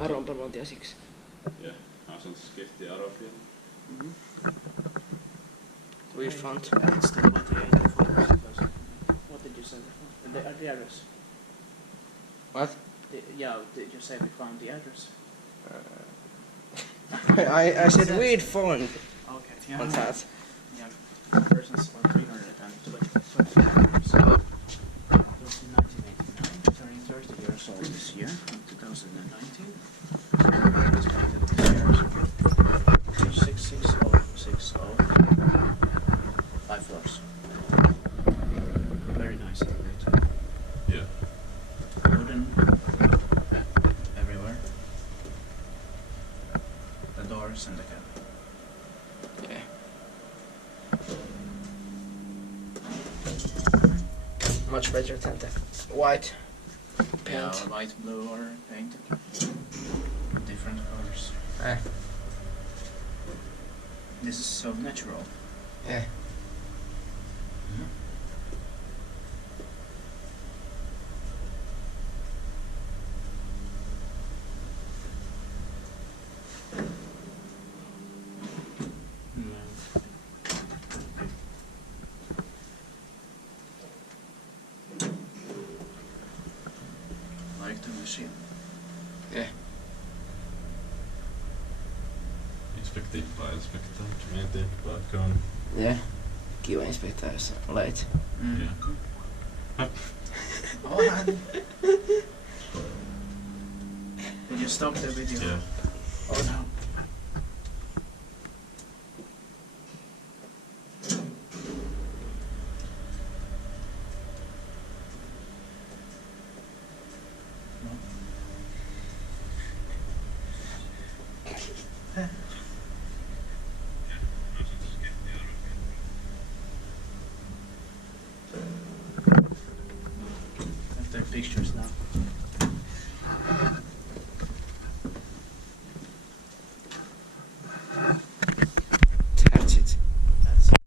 Aronpellontie 6. Yeah, Kuusankoski Aronpellontie. We found. It's still what the 84. What did you say before? The address. What? Did you say we found the address? I said we'd found. Okay. Yeah. What's that? Yeah. Persons on 320 years. Built in 1989, turning 30 years old this year, 2019. Constructed this year. 66060. 5 floors. Very nice elevator. Yeah. Wooden everywhere. The doors and the cabin. Yeah. Much better than the white Yeah, paint. light blue or painted. Different colors. Eh. This is so natural. Yeah. Like the machine. Yeah. Inspecta by Inspecta, meidän paikkaan. Yeah. Kiwa Inspecta is late. Yeah. Oh, did you stop the video? Yeah. Oh no. If they're fixtures